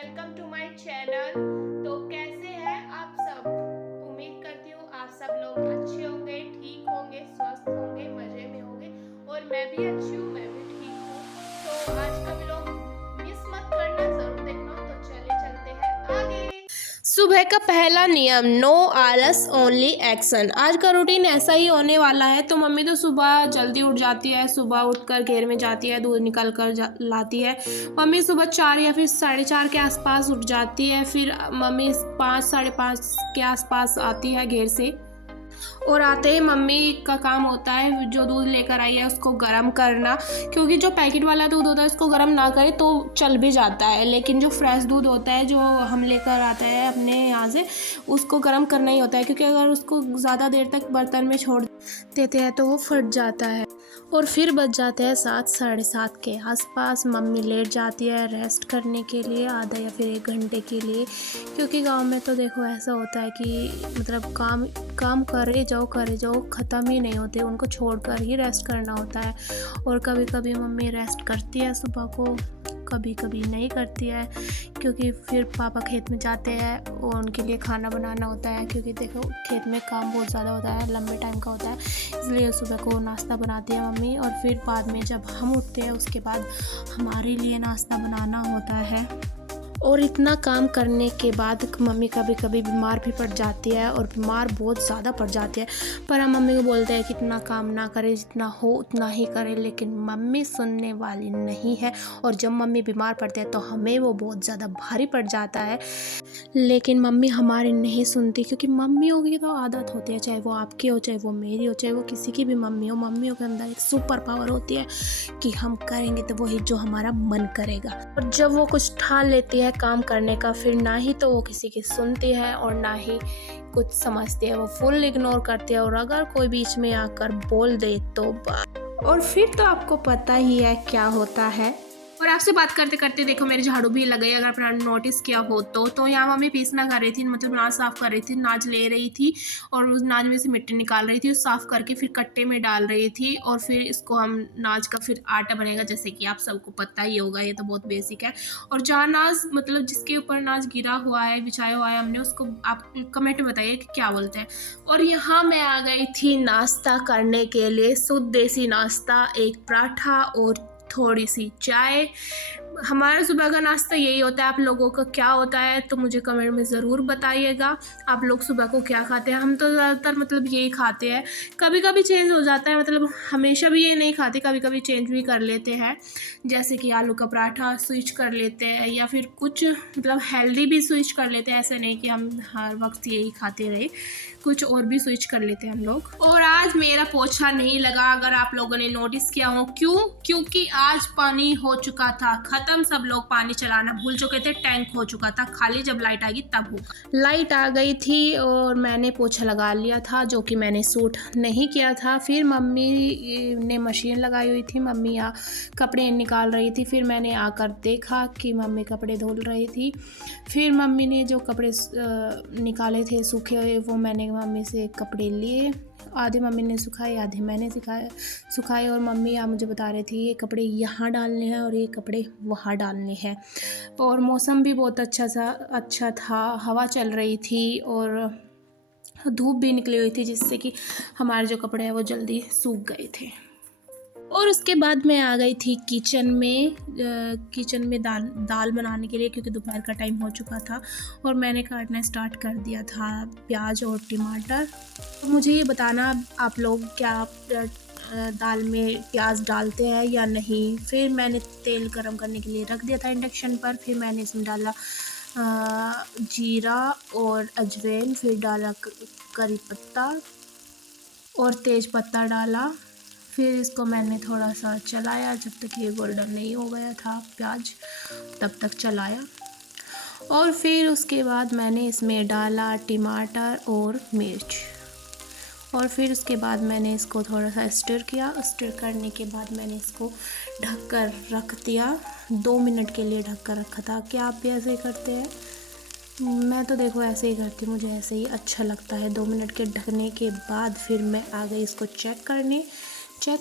Welcome to my channel. तो कैसे हैं आप सब? उम्मीद करती हूँ आप सब लोग अच्छे होंगे, ठीक होंगे, स्वस्थ होंगे, मज़े में होंगे। और मैं भी अच्छी हूँ, मैं भी ठीक हूँ। तो आज का व्लॉग मिस मत करना, ज़रूर देखना। तो चलिए चलते हैं आगे। सुबह का पहला नियम, नो आलस ओनली एक्शन। आज का रूटीन ऐसा ही होने वाला है। तो मम्मी तो सुबह जल्दी उठ जाती है, सुबह उठकर घेर में जाती है, दूध निकल कर लाती है। मम्मी सुबह 4 या फिर 4:30 के आसपास उठ जाती है। फिर मम्मी 5 साढ़े 5 के आसपास आती है घेर से। और आते ही मम्मी का काम होता है जो दूध लेकर आई है उसको गर्म करना, क्योंकि जो पैकेट वाला दूध होता है उसको गर्म ना करे तो चल भी जाता है, लेकिन जो फ्रेश दूध होता है जो हम लेकर आते हैं अपने यहाँ से, उसको गर्म करना ही होता है, क्योंकि अगर उसको ज़्यादा देर तक बर्तन में छोड़ देते हैं तो वो फट जाता है। और फिर बज जाते हैं 7 साढ़े 7 के आसपास। मम्मी लेट जाती है रेस्ट करने के लिए, आधा या फिर 1 घंटे के लिए, क्योंकि गांव में तो देखो ऐसा होता है कि मतलब काम काम करे जाओ ख़त्म ही नहीं होते, उनको छोड़कर ही रेस्ट करना होता है। और कभी कभी मम्मी रेस्ट करती है सुबह को, कभी कभी नहीं करती है, क्योंकि फिर पापा खेत में जाते हैं और उनके लिए खाना बनाना होता है, क्योंकि देखो खेत में काम बहुत ज़्यादा होता है, लंबे टाइम का होता है, इसलिए सुबह को नाश्ता बनाती है मम्मी। और फिर बाद में जब हम उठते हैं उसके बाद हमारे लिए नाश्ता बनाना होता है। और इतना काम करने के बाद मम्मी कभी कभी बीमार भी पड़ जाती है, और बीमार बहुत ज़्यादा पड़ जाती है। पर हम मम्मी को बोलते हैं कि इतना काम ना करे, जितना हो उतना ही करे, लेकिन मम्मी सुनने वाली नहीं है। और जब मम्मी बीमार पड़ते हैं तो हमें वो बहुत ज़्यादा भारी पड़ जाता है, लेकिन मम्मी हमारी नहीं सुनती, क्योंकि मम्मियों की तो आदत होती है, चाहे वो आपकी हो, चाहे वो मेरी हो, चाहे वो किसी की भी मम्मी हो। मम्मियों के अंदर एक सुपर पावर होती है कि हम करेंगे तो वही जो हमारा मन करेगा। और जब वो कुछ ठान लेती है काम करने का, फिर ना ही तो वो किसी की सुनती है और ना ही कुछ समझती है, वो फुल इग्नोर करती है। और अगर कोई बीच में आकर बोल दे तो और फिर तो आपको पता ही है क्या होता है। और आपसे बात करते करते देखो मेरी झाड़ू भी लग गई, अगर आपने नोटिस किया हो तो यहाँ मम्मी पीसना कर रही थी, मतलब नाज साफ़ कर रही थी, नाज ले रही थी और उस नाज में से मिट्टी निकाल रही थी, साफ़ करके फिर कट्टे में डाल रही थी। और फिर इसको हम नाज का फिर आटा बनेगा, जैसे कि आप सबको पता ही होगा, ये तो बहुत बेसिक है। और जहाँ नाज मतलब जिसके ऊपर नाज गिरा हुआ है, बिछाया हुआ है हमने, उसको आप कमेंट में बताइए कि क्या बोलते हैं। और यहाँ मैं आ गई थी नाश्ता करने के लिए, शुद्ध देसी नाश्ता, एक पराठा और थोड़ी सी चाय। हमारा सुबह का नाश्ता यही होता है। आप लोगों का क्या होता है तो मुझे कमेंट में ज़रूर बताइएगा, आप लोग सुबह को क्या खाते हैं। हम तो ज़्यादातर मतलब यही खाते हैं, कभी कभी चेंज हो जाता है, मतलब हमेशा भी ये नहीं खाते, कभी कभी चेंज भी कर लेते हैं, जैसे कि आलू का पराठा स्विच कर लेते हैं, या फिर कुछ मतलब हेल्दी भी स्विच कर लेते हैं। ऐसे नहीं कि हम हर वक्त यही खाते रहे, कुछ और भी स्विच कर लेते हैं हम लोग। और आज मेरा पोछा नहीं लगा, अगर आप लोगों ने नोटिस किया हो। क्योंकि आज पानी हो चुका था खत्म, सब लोग पानी चलाना भूल चुके थे, टैंक हो चुका था खाली, जब लाइट आएगी तब होगा। लाइट आ गई थी और मैंने पोछा लगा लिया था, जो कि मैंने सूट नहीं किया था। फिर मम्मी ने मशीन लगाई हुई थी, मम्मी यहाँ कपड़े निकाल रही थी, फिर मैंने आकर देखा कि मम्मी कपड़े धुल रही थी। फिर मम्मी ने जो कपड़े निकाले थे सूखे हुए, वो मैंने मम्मी से कपड़े लिए, आधे मम्मी ने सुखाए आधे मैंने सुखाए। और मम्मी यहाँ मुझे बता रही थी ये कपड़े यहाँ डालने हैं और ये कपड़े वहाँ डालने हैं। और मौसम भी बहुत अच्छा था, हवा चल रही थी और धूप भी निकली हुई थी, जिससे कि हमारे जो कपड़े हैं वो जल्दी सूख गए थे। और उसके बाद मैं आ गई थी किचन में दाल बनाने के लिए, क्योंकि दोपहर का टाइम हो चुका था और मैंने काटना स्टार्ट कर दिया था प्याज और टमाटर। तो मुझे ये बताना आप लोग क्या दाल में प्याज डालते हैं या नहीं। फिर मैंने तेल गरम करने के लिए रख दिया था इंडक्शन पर, फिर मैंने इसमें डाला जीरा और अजवाइन, फिर डाला करी पत्ता और तेज पत्ता डाला। फिर इसको मैंने थोड़ा सा चलाया जब तक ये गोल्डन नहीं हो गया था प्याज, तब तक चलाया। और फिर उसके बाद मैंने इसमें डाला टमाटर और मिर्च, और फिर उसके बाद मैंने इसको थोड़ा सा स्टर किया। स्टर करने के बाद मैंने इसको ढक कर रख दिया, 2 मिनट के लिए ढक कर रखा था। क्या आप भी ऐसे ही करते हैं? मैं तो देखो ऐसे ही करती हूँ, मुझे ऐसे ही अच्छा लगता है। 2 मिनट के ढकने के बाद फिर मैं आ गई इसको चेक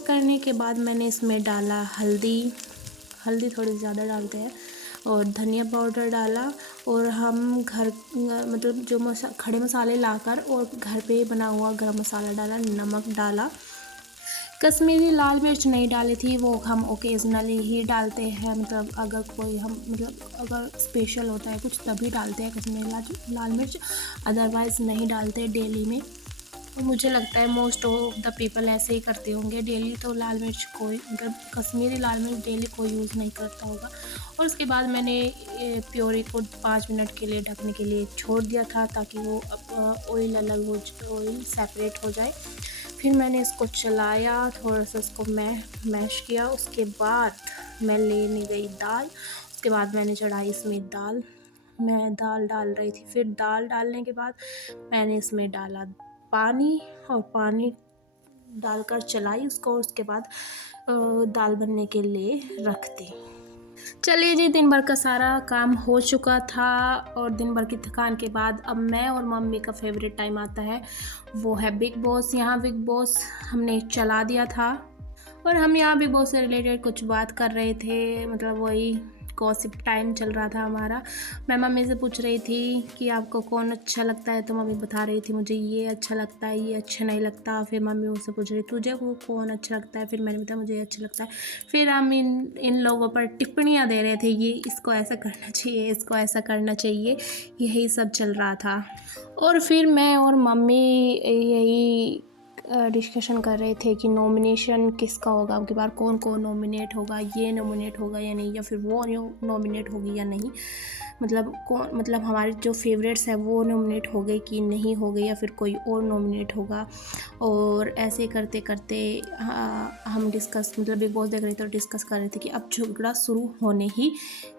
करने के बाद मैंने इसमें डाला हल्दी थोड़ी ज़्यादा डालते हैं, और धनिया पाउडर डाला और हम घर मतलब जो खड़े मसाले लाकर और घर पे बना हुआ गरम मसाला डाला, नमक डाला। कश्मीरी लाल मिर्च नहीं डाली थी, वो हम ओकेजनली ही डालते हैं, मतलब अगर कोई हम मतलब अगर स्पेशल होता है कुछ तभी डालते हैं कश्मीरी लाल मिर्च, अदरवाइज़ नहीं डालते डेली में। तो मुझे लगता है मोस्ट ऑफ द पीपल ऐसे ही करते होंगे, डेली तो लाल मिर्च कोई मतलब कश्मीरी लाल मिर्च डेली कोई यूज़ नहीं करता होगा। और उसके बाद मैंने प्योरी को 5 मिनट के लिए ढकने के लिए छोड़ दिया था ताकि वो ऑयल अलग हो, ऑयल सेपरेट हो जाए। फिर मैंने इसको चलाया, थोड़ा सा इसको मैं मैश किया। उसके बाद मैं लेने गई दाल, उसके बाद मैंने चढ़ाई इसमें दाल। मैं दाल डाल रही थी, फिर दाल डालने के बाद मैंने इसमें डाला पानी और पानी डालकर चलाई उसको। उसके बाद दाल बनने के लिए रख दी। चलिए जी, दिन भर का सारा काम हो चुका था और दिन भर की थकान के बाद अब मैं और मम्मी का फेवरेट टाइम आता है, वो है बिग बॉस। यहाँ बिग बॉस हमने चला दिया था और हम यहाँ बिग बॉस से रिलेटेड कुछ बात कर रहे थे, मतलब वही गॉसिप टाइम चल रहा था हमारा। मैं मम्मी से पूछ रही थी कि आपको कौन अच्छा लगता है, तो मम्मी बता रही थी मुझे ये अच्छा लगता है, ये अच्छा नहीं लगता। फिर मम्मी मुझसे पूछ रही तुझे वो कौन अच्छा लगता है, फिर मैंने बताया मुझे ये अच्छा लगता है। फिर हम इन लोगों पर टिप्पणियाँ दे रहे थे, ये इसको ऐसा करना चाहिए, इसको ऐसा करना चाहिए, यही सब चल रहा था। और फिर मैं और मम्मी यही डिस्कशन कर रहे थे कि नॉमिनेशन किसका होगा, अब की बार कौन कौन नॉमिनेट होगा, ये नॉमिनेट होगा या नहीं, या फिर वो नॉमिनेट होगी या नहीं, मतलब कौन, मतलब हमारे जो फेवरेट्स हैं वो नॉमिनेट हो गए कि नहीं हो गए, या फिर कोई और नॉमिनेट होगा। और ऐसे करते करते हम डिस्कस मतलब बिग बॉस देख रहे थे और डिस्कस कर रहे थे कि अब झगड़ा शुरू होने ही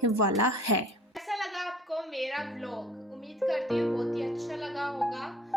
वाला है। कैसा लगा आपको मेरा व्लॉग? उम्मीद करती हूँ बहुत ही अच्छा लगा होगा।